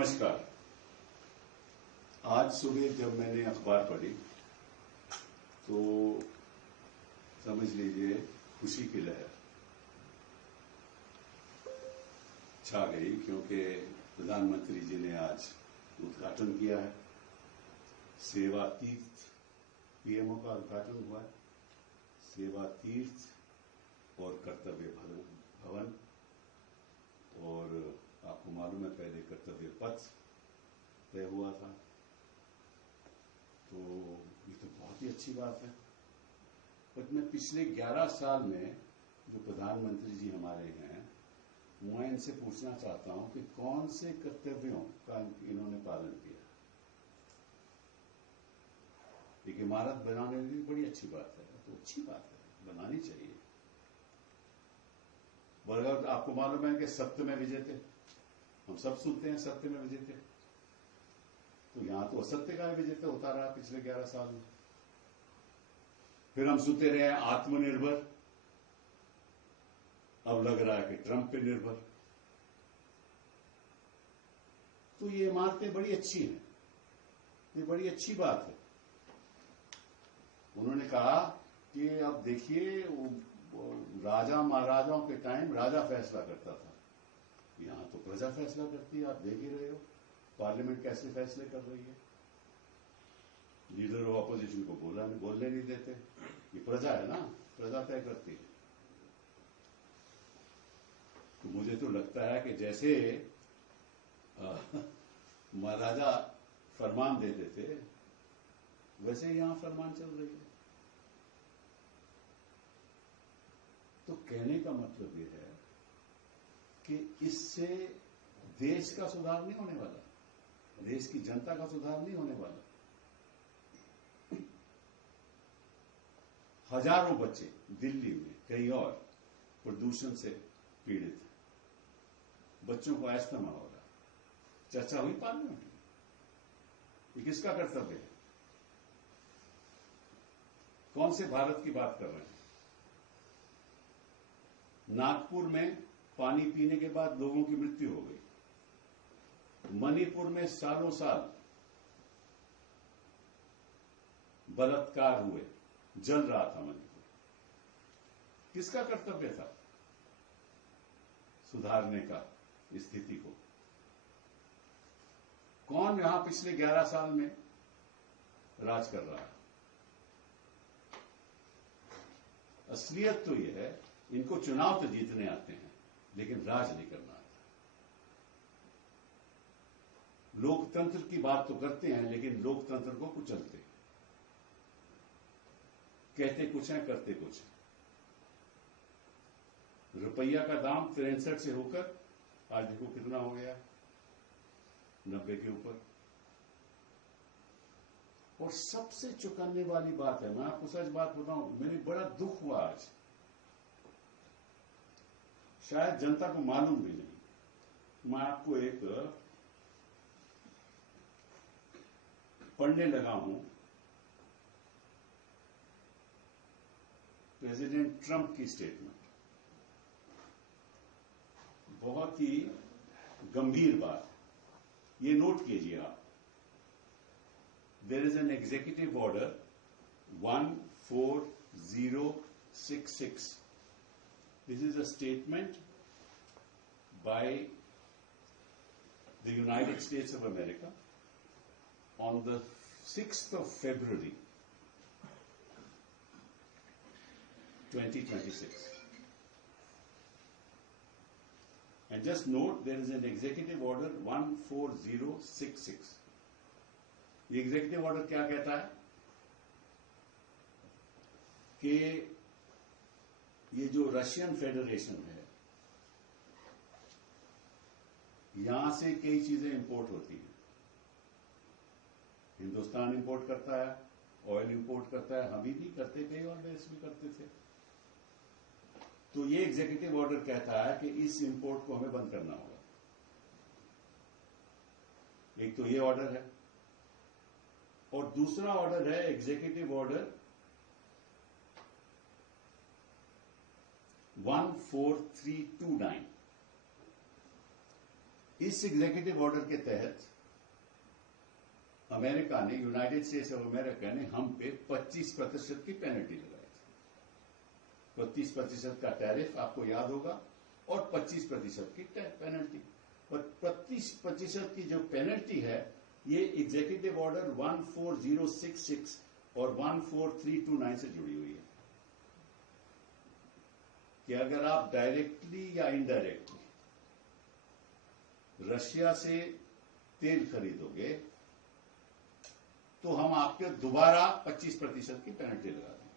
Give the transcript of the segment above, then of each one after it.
नमस्कार। आज सुबह जब मैंने अखबार पढ़ी तो समझ लीजिए खुशी की लहर छा गई, क्योंकि प्रधानमंत्री जी ने आज उद्घाटन किया है। सेवा तीर्थ पीएमओ का उद्घाटन हुआ है। सेवा तीर्थ और कर्तव्य भवन, और आपको मालूम है पहले कर्तव्य पथ तय हुआ था। तो ये तो बहुत ही अच्छी बात है। बट मैं पिछले 11 साल में जो प्रधानमंत्री जी हमारे हैं, मैं इनसे पूछना चाहता हूं कि कौन से कर्तव्यों का इन्होंने पालन किया। एक इमारत बनाने में भी बड़ी अच्छी बात है, तो अच्छी बात है, बनानी चाहिए। बरगढ़ आपको मालूम है कि सत्य में विजय थे, हम सब सुनते हैं सत्य में विजय थे। तो यहां तो असत्य का विजय होता रहा पिछले 11 साल में। फिर हम सुनते रहे आत्मनिर्भर, अब लग रहा है कि ट्रंप पे निर्भर। तो ये इमारतें बड़ी अच्छी हैं, ये बड़ी अच्छी बात है। उन्होंने कहा कि अब देखिए, राजा महाराजाओं के टाइम राजा फैसला करता था, यहां तो प्रजा फैसला करती है। आप देख ही रहे हो पार्लियामेंट कैसे फैसले कर रही है। लीडर ऑफ अपोजिशन को बोलने नहीं देते। ये प्रजा है ना, प्रजा तय करती है। तो मुझे तो लगता है कि जैसे महाराजा फरमान देते थे, वैसे यहां फरमान चल रही है। तो कहने का मतलब यह है कि इससे देश का सुधार नहीं होने वाला, देश की जनता का सुधार नहीं होने वाला। हजारों बच्चे दिल्ली में कहीं और प्रदूषण से पीड़ित हैं। बच्चों को अस्थमा हो रहा। चर्चा हुई पार्लियामेंट में, ये किसका कर्तव्य है? कौन से भारत की बात कर रहे हैं? नागपुर में पानी पीने के बाद लोगों की मृत्यु हो गई। मणिपुर में सालों साल बलात्कार हुए, जल रहा था मणिपुर। किसका कर्तव्य था सुधारने का स्थिति को? कौन यहां पिछले 11 साल में राज कर रहा है? असलियत तो यह है, इनको चुनाव तो जीतने आते हैं, लेकिन राज नहीं करना आता। लोकतंत्र की बात तो करते हैं, लेकिन लोकतंत्र को कुचलते हैं। कहते कुछ है, करते कुछ है। रुपया का दाम 63 से होकर आज देखो कितना हो गया, 90 के ऊपर। और सबसे चौंकाने वाली बात है, मैं आपको सच बात बताऊं, मेरी बड़ा दुख हुआ आज। शायद जनता को मालूम भी नहीं। मैं आपको एक पढ़ने लगा हूं, प्रेसिडेंट ट्रंप की स्टेटमेंट। बहुत ही गंभीर बात, ये नोट कीजिए आप। There is an executive order 14066। This is a statement by the United States of America on the 6th of February 2026. And just note, there is an executive order 14066. ये executive order क्या कहता है कि ये जो Russian federation है, यहां से कई चीजें इंपोर्ट होती हैं। हिंदुस्तान इंपोर्ट करता है, ऑयल इंपोर्ट करता है, हम भी करते थे और देश भी करते थे। तो ये एग्जीक्यूटिव ऑर्डर कहता है कि इस इंपोर्ट को हमें बंद करना होगा। एक तो ये ऑर्डर है, और दूसरा ऑर्डर है एग्जीक्यूटिव ऑर्डर 14329। इस एग्जीक्यूटिव ऑर्डर के तहत अमेरिका ने, यूनाइटेड स्टेट्स ऑफ अमेरिका ने हम पे 25% की पेनल्टी लगाई थी। 25% का टैरिफ आपको याद होगा और 25% की पेनल्टी। और 25% की जो पेनल्टी है ये एग्जीक्यूटिव ऑर्डर 14066 और 14329 से जुड़ी हुई है कि अगर आप डायरेक्टली या इनडायरेक्टली रशिया से तेल खरीदोगे तो हम आपके दोबारा 25% की पेनल्टी लगा देंगे।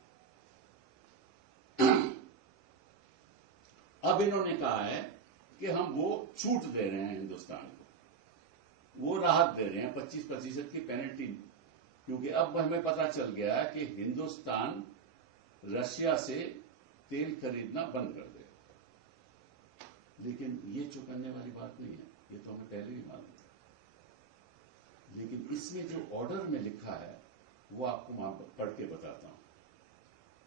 अब इन्होंने कहा है कि हम वो छूट दे रहे हैं हिंदुस्तान को, वो राहत दे रहे हैं 25% की पेनल्टी, क्योंकि अब हमें पता चल गया है कि हिंदुस्तान रशिया से तेल खरीदना बंद कर देगा। लेकिन ये चौंकाने वाली बात नहीं है, ये तो हमें पहले ही मालूम था। लेकिन इसमें जो ऑर्डर में लिखा है वो आपको वहां पढ़ के बताता हूं।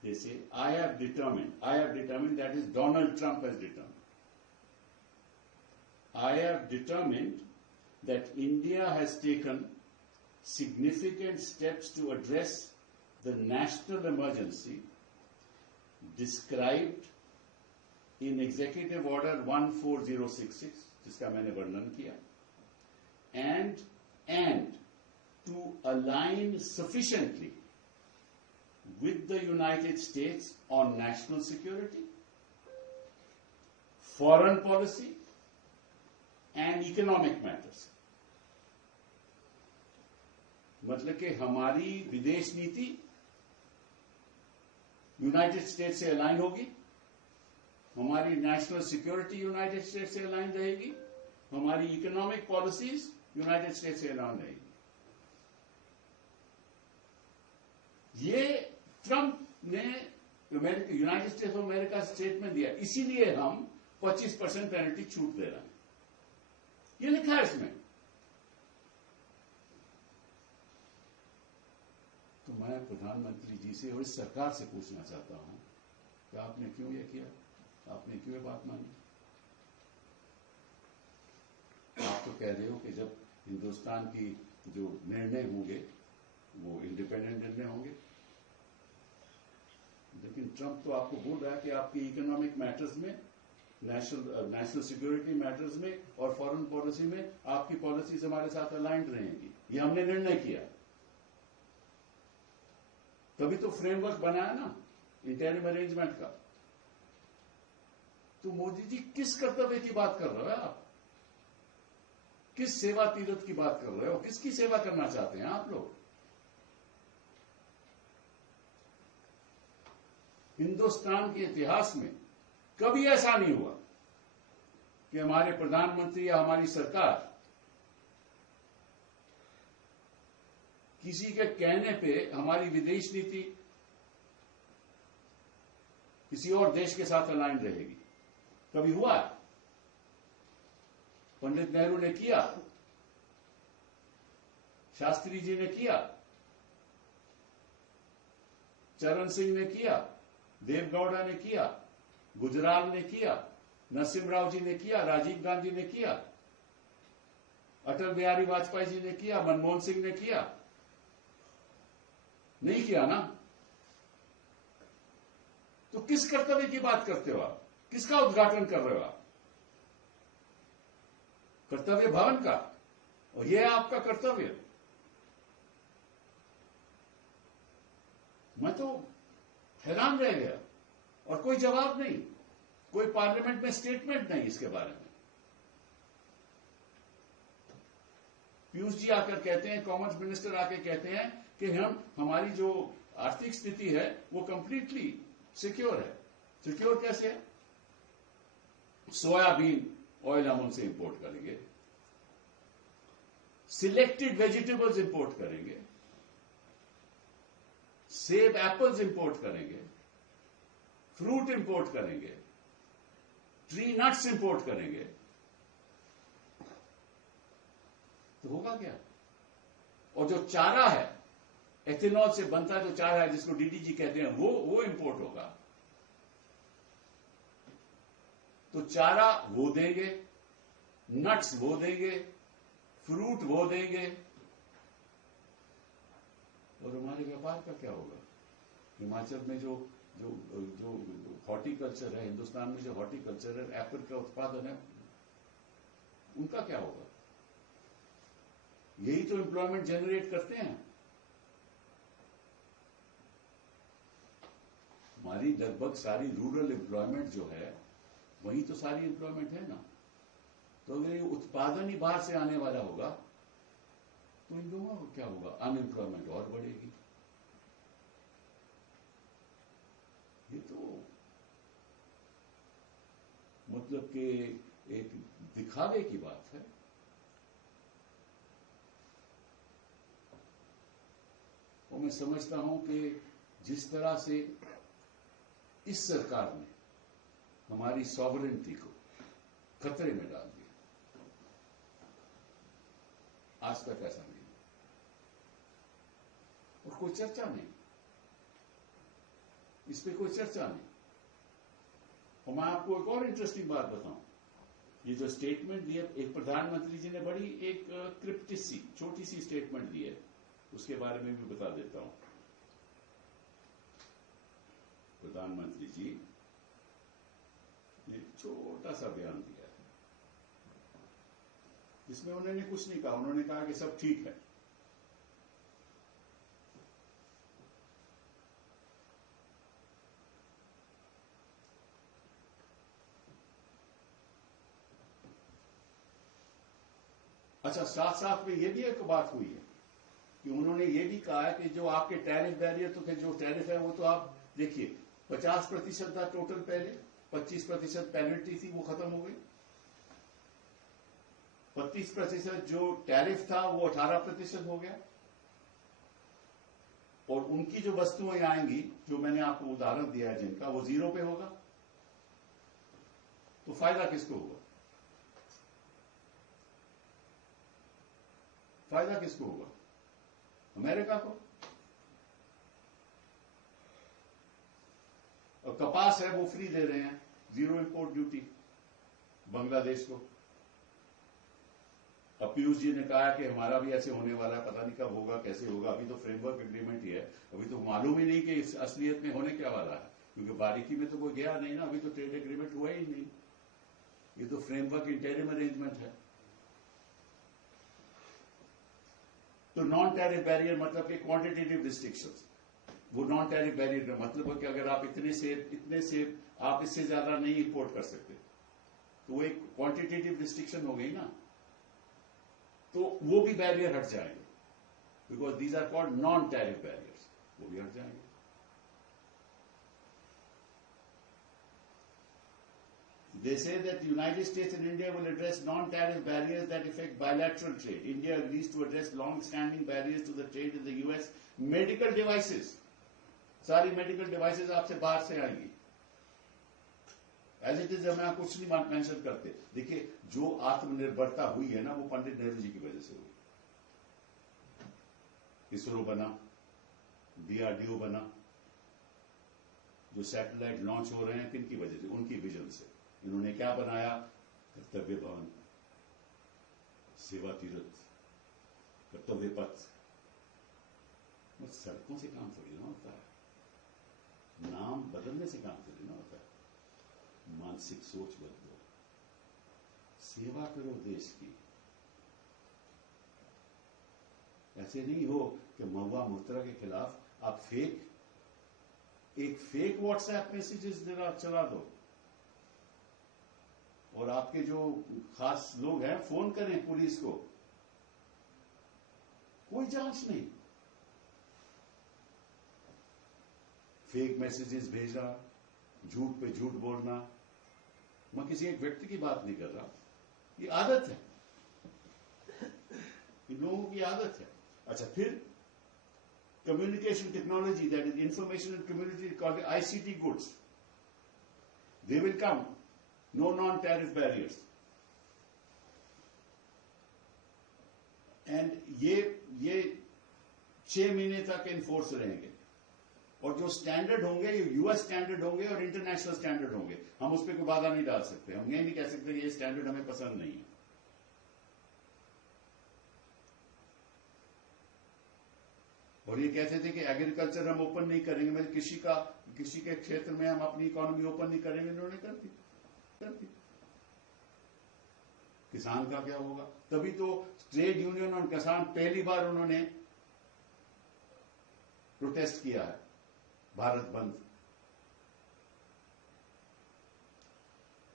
जैसे I have determined, that is Donald Trump has determined. I have determined that India has taken significant steps to address the national emergency described in Executive Order 14066, जिसका मैंने वर्णन किया, and to align sufficiently with the United States on national security, foreign policy, and economic matters. मतलब कि हमारी विदेश नीति United states से अलाइन होगी, हमारी नेशनल सिक्योरिटी यूनाइटेड स्टेट्स से अलाइन रहेगी, हमारी इकोनॉमिक पॉलिसीज यूनाइटेड स्टेट्स से अलाइन रहेगी। ये ट्रंप ने United states of America statement दिया, इसीलिए हम 25% पेनल्टी छूट दे रहे हैं। ये लिखा है इसमें। तो मैं प्रधानमंत्री जी से और इस सरकार से पूछना चाहता हूं कि आपने क्यों ये किया, आपने क्यों ये बात मानी? आप तो कह रहे हो कि जब हिंदुस्तान की जो निर्णय होंगे वो इंडिपेंडेंट निर्णय होंगे, लेकिन ट्रंप तो आपको बोल रहा है कि आपकी इकोनॉमिक मैटर्स में, नेशनल सिक्योरिटी मैटर्स में और फॉरेन पॉलिसी में आपकी पॉलिसीज हमारे साथ अलाइंड रहेंगी। ये हमने निर्णय किया, तभी तो फ्रेमवर्क बनाया ना इंटरिम अरेंजमेंट का। तो मोदी जी किस कर्तव्य की बात कर रहे हो आप? किस सेवा तीरथ की बात कर रहे हो? किसकी सेवा करना चाहते हैं आप लोग? हिंदुस्तान के इतिहास में कभी ऐसा नहीं हुआ कि हमारे प्रधानमंत्री या हमारी सरकार किसी के कहने पे हमारी विदेश नीति किसी और देश के साथ अलाइन रहेगी। कभी हुआ है? पंडित नेहरू ने किया, शास्त्री जी ने किया, चरण सिंह ने किया, देवगौड़ा ने किया, गुजराल ने किया, नरसिम्हा जी ने किया, राजीव गांधी ने किया, अटल बिहारी वाजपेयी जी ने किया, मनमोहन सिंह ने किया। नहीं किया ना? तो किस कर्तव्य की बात करते हो आप? किसका उद्घाटन कर रहे हो आप? कर्तव्य भवन का। और यह है आपका कर्तव्य। मैं तो हैरान रह गया और कोई जवाब नहीं, कोई पार्लियामेंट में स्टेटमेंट नहीं इसके बारे में। पीयूष जी आकर कहते हैं, कॉमर्स मिनिस्टर आकर कहते हैं कि हमारी जो आर्थिक स्थिति है वो कंप्लीटली सिक्योर है। सिक्योर कैसे है? सोयाबीन ऑयल हम उनसे इंपोर्ट करेंगे, सिलेक्टेड वेजिटेबल्स इंपोर्ट करेंगे, सेब एप्पल्स इंपोर्ट करेंगे, फ्रूट इंपोर्ट करेंगे, ट्री नट्स इंपोर्ट करेंगे। तो होगा क्या? और जो चारा है, एथेनॉल से बनता जो चारा है जिसको डीडीजी कहते हैं, वो इंपोर्ट होगा। तो चारा वो देंगे, नट्स वो देंगे, फ्रूट वो देंगे, और हमारे व्यापार का क्या होगा? हिमाचल में जो जो जो हॉर्टिकल्चर है, हिंदुस्तान में जो हॉर्टिकल्चर है, एप्पल का उत्पादन है, उनका क्या होगा? यही तो एम्प्लॉयमेंट जनरेट करते हैं। हमारी लगभग सारी रूरल एम्प्लॉयमेंट जो है, वही तो सारी एम्प्लॉयमेंट है ना। तो अगर ये उत्पादन ही बाहर से आने वाला होगा तो इन लोगों को क्या होगा? अनएम्प्लॉयमेंट और बढ़ेगी। ये तो मतलब कि एक दिखावे की बात है। और मैं समझता हूं कि जिस तरह से इस सरकार ने हमारी सॉवरेनिटी को खतरे में डाल दिया, आज तक ऐसा नहीं, और कोई चर्चा नहीं, इस पे कोई चर्चा नहीं। और मैं आपको एक और इंटरेस्टिंग बात बताऊं, ये जो स्टेटमेंट दिया एक प्रधानमंत्री जी ने, बड़ी एक क्रिप्टिक सी छोटी सी स्टेटमेंट दी है, उसके बारे में भी बता देता हूं। प्रधानमंत्री जी ने छोटा सा बयान दिया है, जिसमें उन्होंने कुछ नहीं कहा। उन्होंने कहा कि सब ठीक है। अच्छा, साथ साथ में ये भी एक बात हुई है कि उन्होंने ये भी कहा है कि जो आपके टैरिफ बैरियर तो थे, जो टैरिफ है वो तो आप देखिए 50% था टोटल, पहले 25% पेनल्टी थी, वो खत्म हो गई। 25% जो टैरिफ था वो 18% हो गया। और उनकी जो वस्तुएं आएंगी, जो मैंने आपको उदाहरण दिया है जिनका, वो 0 पे होगा। तो फायदा किसको होगा? फायदा किसको होगा? अमेरिका को। और कपास है वो फ्री दे रहे हैं, 0 इंपोर्ट ड्यूटी बांग्लादेश को। अब पीयूष जी ने कहा कि हमारा भी ऐसे होने वाला है, पता नहीं कब होगा, कैसे होगा। अभी तो फ्रेमवर्क एग्रीमेंट ही है, अभी तो मालूम ही नहीं कि इस असलियत में होने क्या वाला है, क्योंकि बारीकी में तो कोई गया नहीं ना, अभी तो ट्रेड एग्रीमेंट हुआ ही नहीं। ये तो फ्रेमवर्क इंटरिम अरेंजमेंट है। तो नॉन टैरिफ बैरियर मतलब कि क्वांटिटेटिव रिस्ट्रिक्शंस, वो नॉन टैरिफ बैरियर का मतलब है कि अगर आप इतने सेब आप इससे ज्यादा नहीं इंपोर्ट कर सकते, तो वो एक क्वांटिटेटिव रिस्ट्रिक्शन हो गई ना। तो वो भी बैरियर हट जाएंगे, because these are called non tariff barriers, वो भी हट जाएंगे। They say that the United States and India will address non-tariff barriers that affect bilateral trade. India agrees to address long-standing barriers to the trade in the US. Medical devices, सारी medical devices आपसे बाहर से आएंगी। As it is हम कुछ नहीं mention करते। देखिए, जो आत्मनिर्भरता हुई है ना, वो पंडित नेहरू जी की वजह से हुई। इसरो बना, डीआरडीओ बना, जो सैटेलाइट लॉन्च हो रहे हैं किनकी वजह से? उनकी विजन से। इन्होंने क्या बनाया? कर्तव्य भवन, सेवा तीर्थ, कर्तव्य पथ। बस सड़कों से काम थोड़ी ना होता है, नाम बदलने से काम थोड़ी ना होता है। मानसिक सोच बदलो, सेवा करो देश की। ऐसे नहीं हो कि महुआ मुर्तरा के खिलाफ आप एक फेक व्हाट्सएप मैसेजेस चला दो, और आपके जो खास लोग हैं फोन करें पुलिस को, कोई जांच नहीं। फेक मैसेजेस भेजना, झूठ पे झूठ बोलना। मैं किसी एक व्यक्ति की बात नहीं कर रहा, ये आदत है, इन लोगों की आदत है। अच्छा, फिर communication technology, that is information and community, called ICT goods, they will come, no non-tariff barriers, and ये 6 महीने तक इन्फोर्स रहेंगे। और जो स्टैंडर्ड होंगे ये यूएस स्टैंडर्ड होंगे और इंटरनेशनल स्टैंडर्ड होंगे। हम उस पर कोई बाधा नहीं डाल सकते, हम ये नहीं कह सकते कि ये स्टैंडर्ड हमें पसंद नहीं है। और ये कहते थे कि एग्रीकल्चर हम ओपन नहीं करेंगे, मतलब कृषि के क्षेत्र में हम अपनी इकोनॉमी ओपन नहीं करेंगे, इन्होंने कर दी। किसान का क्या होगा? तभी तो ट्रेड यूनियन और किसान पहली बार उन्होंने प्रोटेस्ट किया है, भारत बंद।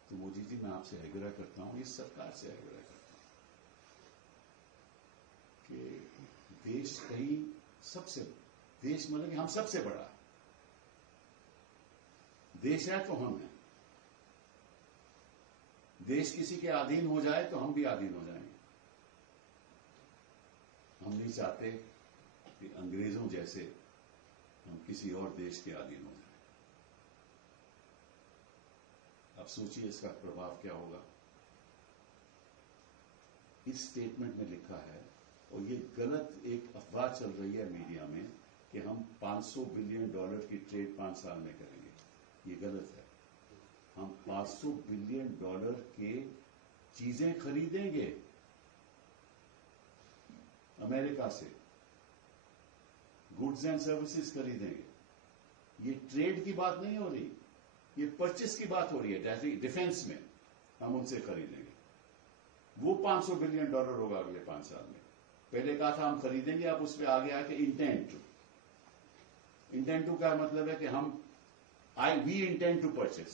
तो मोदी जी, मैं आपसे आग्रह करता हूं, इस सरकार से आग्रह करता हूं कि देश कहीं देश मतलब कि हम सबसे बड़ा देश है तो हम हैं। देश किसी के अधीन हो जाए तो हम भी अधीन हो जाएंगे। हम नहीं चाहते कि अंग्रेजों जैसे हम किसी और देश के अधीन हो जाएं। अब सोचिए इसका प्रभाव क्या होगा। इस स्टेटमेंट में लिखा है, और ये गलत एक अफवाह चल रही है मीडिया में कि हम $500 बिलियन की ट्रेड 5 साल में करेंगे। ये गलत है। हम $500 बिलियन के चीजें खरीदेंगे अमेरिका से, गुड्स एंड सर्विसेज खरीदेंगे। ये ट्रेड की बात नहीं हो रही, ये परचेस की बात हो रही है। जैसे डिफेंस में हम उनसे खरीदेंगे, वो $500 बिलियन होगा अगले 5 साल में। पहले कहा था हम खरीदेंगे, अब उसमें आ गया कि इंटेंट टू का मतलब है कि वी इंटेंड टू परचेस,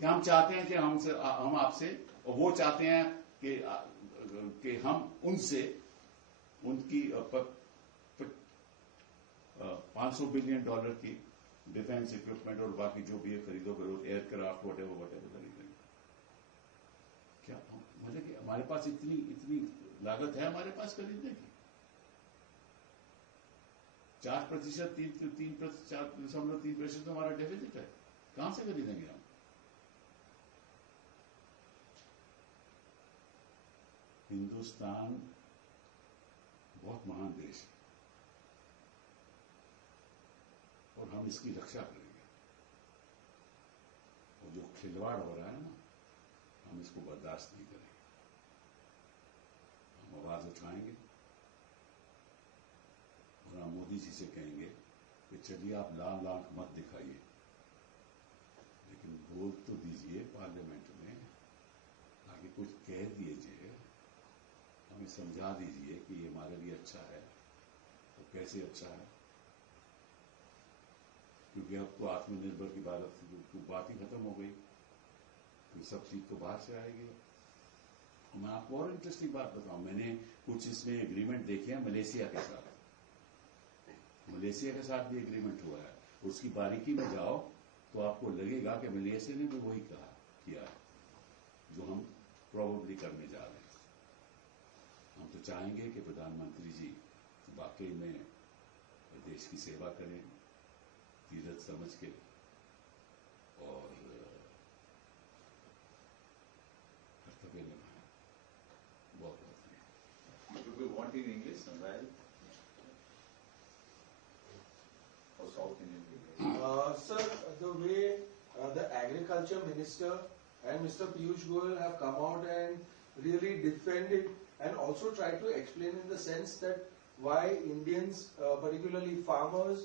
कि हम चाहते हैं कि हम आपसे, और वो चाहते हैं कि हम उनसे उनकी $500 बिलियन की डिफेंस इक्विपमेंट और बाकी जो भी खरीदोगे, एयरक्राफ्ट वटेवर खरीदेंगे। क्या मतलब कि हमारे पास इतनी लागत है हमारे पास खरीदने की? 4%, 4.3% तो हमारा डेफिसिट है। कहां से खरीदेंगे हम? हिंदुस्तान बहुत महान देश है और हम इसकी रक्षा करेंगे। और जो खिलवाड़ हो रहा है ना, हम इसको बर्दाश्त नहीं करेंगे। हम आवाज उठाएंगे और हम मोदी जी से कहेंगे कि चलिए आप लाल आंख मत दिखाइए, लेकिन बोल तो दीजिए पार्लियामेंट में, आगे कुछ कह दीजिए, हमें समझा दीजिए कि ये हमारे लिए अच्छा है। तो कैसे अच्छा है? क्योंकि अब तो आत्मनिर्भर की बात ही खत्म हो गई, तो सब चीज तो बाहर से आएगी। मैं आपको और इंटरेस्टिंग बात बताऊं, मैंने कुछ इसमें एग्रीमेंट देखे हैं मलेशिया के साथ। मलेशिया के साथ भी एग्रीमेंट हुआ है। उसकी बारीकी में जाओ तो आपको लगेगा कि मलेशिया ने भी वही किया है जो हम प्रोबेबली करने जा रहे हैं। हम तो चाहेंगे कि प्रधानमंत्री जी वाकई में देश की सेवा करें, तीरथ समझ के, और कर्तव्य निभाएं। बहुत बहुत You will want in English, Sanjay? Or South Indian? Sir, the way the agriculture minister and Mr. Piyush Goyal have come out and really defended and also tried to explain in the sense that why Indians, particularly farmers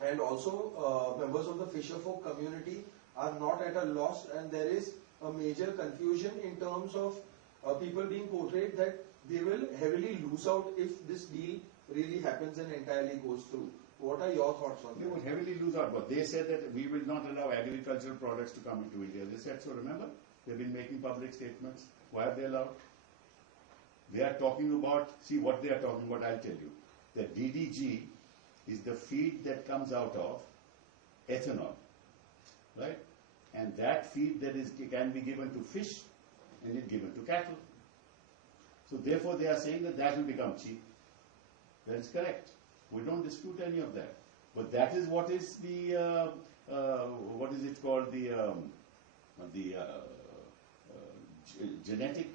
and also members of the fisher folk community, are not at a loss, and there is a major confusion in terms of people being portrayed that they will heavily lose out if this deal really happens and entirely goes through. What are your thoughts on They that? will heavily lose out, but they said that we will not allow agricultural products to come into India. They said so, remember? They've been making public statements. Why are they allowed? They are talking about, see what they are talking about, I'll tell you. The DDG is the feed that comes out of ethanol, right? And that feed can be given to fish and is given to cattle. So therefore they are saying that will become cheap. That is correct. We don't dispute any of that. But that is what is the, what is it called, the genetic,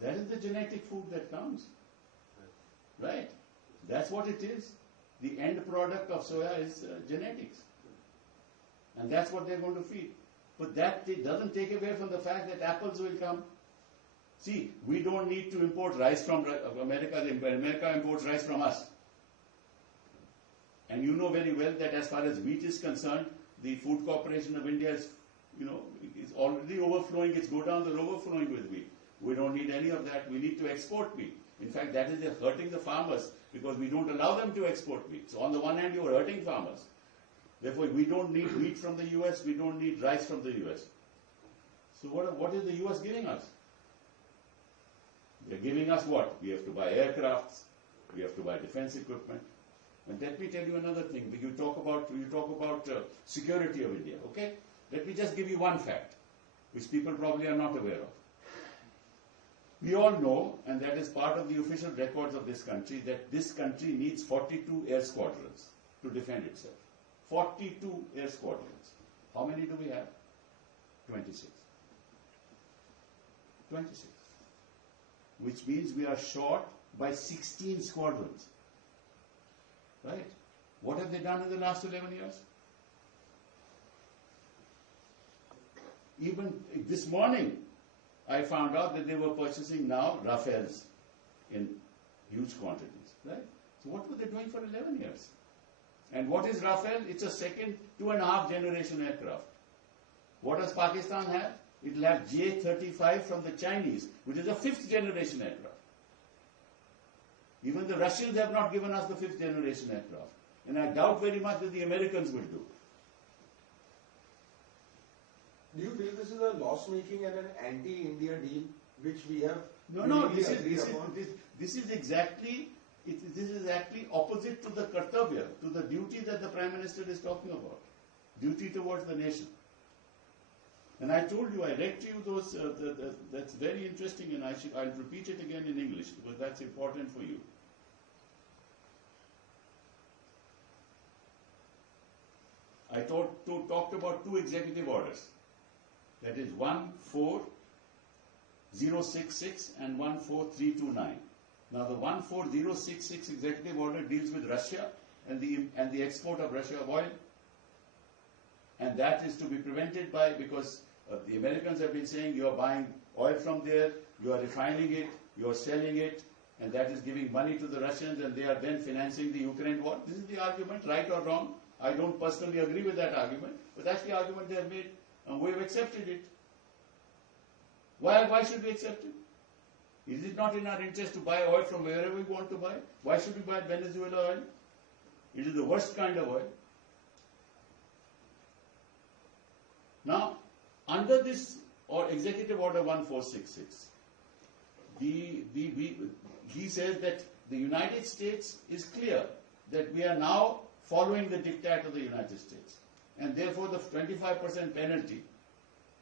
that is the genetic food that comes. Right? That's what it is. The end product of soya is genetics. And that's what they're going to feed. But that doesn't take away from the fact that apples will come, See, we don't need to import rice from America. America imports rice from us. And you know very well that as far as wheat is concerned, the Food Corporation of India is, is already overflowing. Its godowns are overflowing with wheat. We don't need any of that. We need to export wheat. In fact, that is hurting the farmers because we don't allow them to export wheat. So on the one hand, you are hurting farmers. Therefore, we don't need wheat from the US. We don't need rice from the US. So what is the US giving us? They're giving us what? We have to buy aircrafts. We have to buy defense equipment. And let me tell you another thing. You talk about security of India. Okay? Let me just give you one fact, which people probably are not aware of. We all know, and that is part of the official records of this country, that this country needs 42 air squadrons to defend itself. 42 air squadrons. How many do we have? 26. 26. Which means we are short by 16 squadrons. Right? What have they done in the last 11 years? Even this morning, I found out that they were purchasing now Rafales in huge quantities. Right? So what were they doing for 11 years? And what is Rafale? It's a second 2.5 generation aircraft. What does Pakistan have? It will have J-35 from the Chinese, which is a 5th generation aircraft. Even the Russians have not given us the 5th generation aircraft. And I doubt very much that the Americans will do. Do you feel this is a loss-making and an anti-India deal which we have No, really agreed upon? this is exactly opposite to the kartavya, to the duty that the Prime Minister is talking about. Duty towards the nation. And I told you, I read to you those, that's very interesting, and I'll repeat it again in English because that's important for you. I talked about 2 executive orders. That is 14066 and 14329. Now the 14066 executive order deals with Russia and the export of Russia oil. And that is to be prevented because the Americans have been saying you are buying oil from there, you are refining it, you are selling it, and that is giving money to the Russians and they are then financing the Ukraine war. This is the argument, right or wrong. I don't personally agree with that argument, but that's the argument they have made, and we have accepted it. Why should we accept it? Is it not in our interest to buy oil from wherever we want to buy? Why should we buy Venezuela oil? It is the worst kind of oil. Now, under this Executive Order 1466, he says that the United States is clear that we are now following the diktat of the United States. And therefore the 25% penalty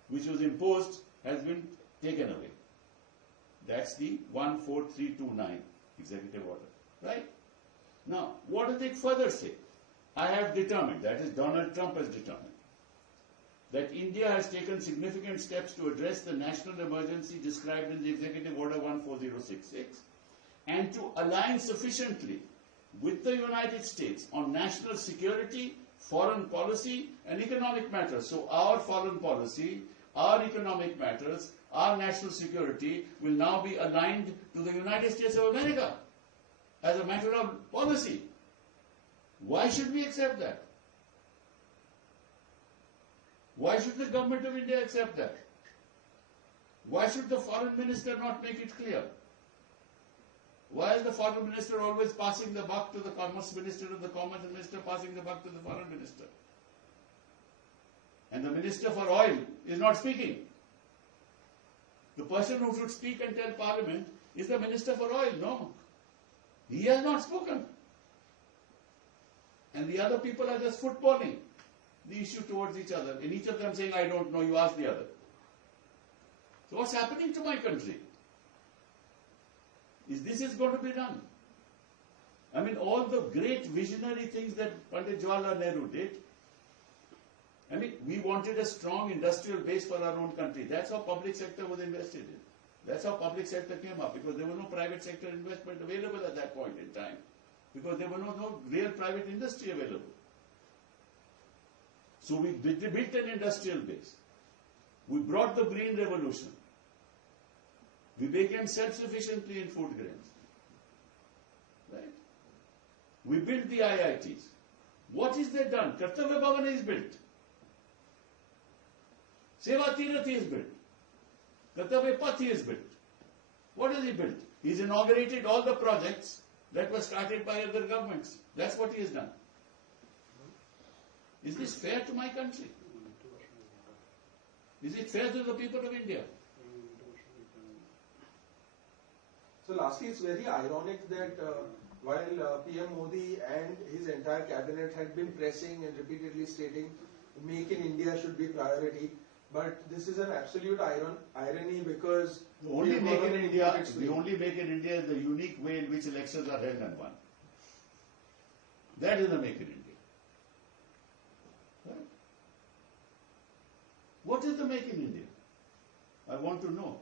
which was imposed has been taken away. That's the 14329 Executive Order. Right? Now, what does it further say? I have determined, that is Donald Trump has determined, that India has taken significant steps to address the national emergency described in the Executive Order 14066 and to align sufficiently with the United States on national security, foreign policy and economic matters. So our foreign policy, our economic matters, our national security will now be aligned to the United States of America as a matter of policy. Why should we accept that? Why should the government of India accept that? Why should the foreign minister not make it clear? Why is the foreign minister always passing the buck to the commerce minister and the commerce minister passing the buck to the foreign minister? And the minister for oil is not speaking. The person who should speak and tell parliament is the minister for oil. No. He has not spoken. And the other people are just footballing the issue towards each other. And each of them saying, I don't know, you ask the other. So what's happening to my country? This is going to be done. I mean, all the great visionary things that Pandit Jawaharlal Nehru did, I mean, we wanted a strong industrial base for our own country. That's how public sector was invested in. That's how public sector came up, because there was no private sector investment available at that point in time, because there was no real private industry available. So we built an industrial base. We brought the green revolution. We became self-sufficiently in food grains. Right? We built the IITs. What is there done? Kartavya Bhavan is built. Seva Tirath is built. Kartavya Path is built. What has he built? He's inaugurated all the projects that were started by other governments. That's what he has done. Is this fair to my country? Is it fair to the people of India? So lastly, it's very ironic that while PM Modi and his entire cabinet had been pressing and repeatedly stating Make in India should be priority, but this is an absolute irony because The only the Make in government India, took its the lead. only Make in India is the unique way in which elections are held and won. That is the Make in India. Right? What is the Make in India? I want to know.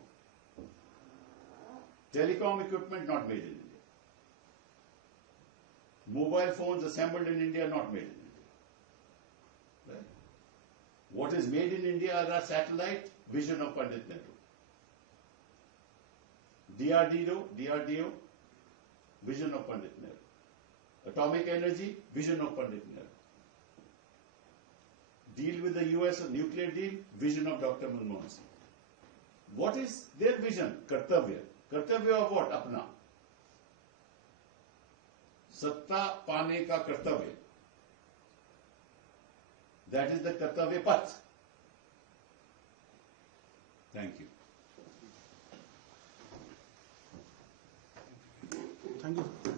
Telecom equipment not made in India. Mobile phones assembled in India not made in India. Right? What is made in India are our satellite, vision of Pandit Nehru. DRDO, vision of Pandit Nehru. Atomic energy, vision of Pandit Nehru. Deal with the US, a nuclear deal, vision of Dr. Manmohan Singh. What is their vision? Kartavya. Kartavya of what? Apna. Satta paane ka kartavya. That is the Kartavya Path. Thank you. Thank you.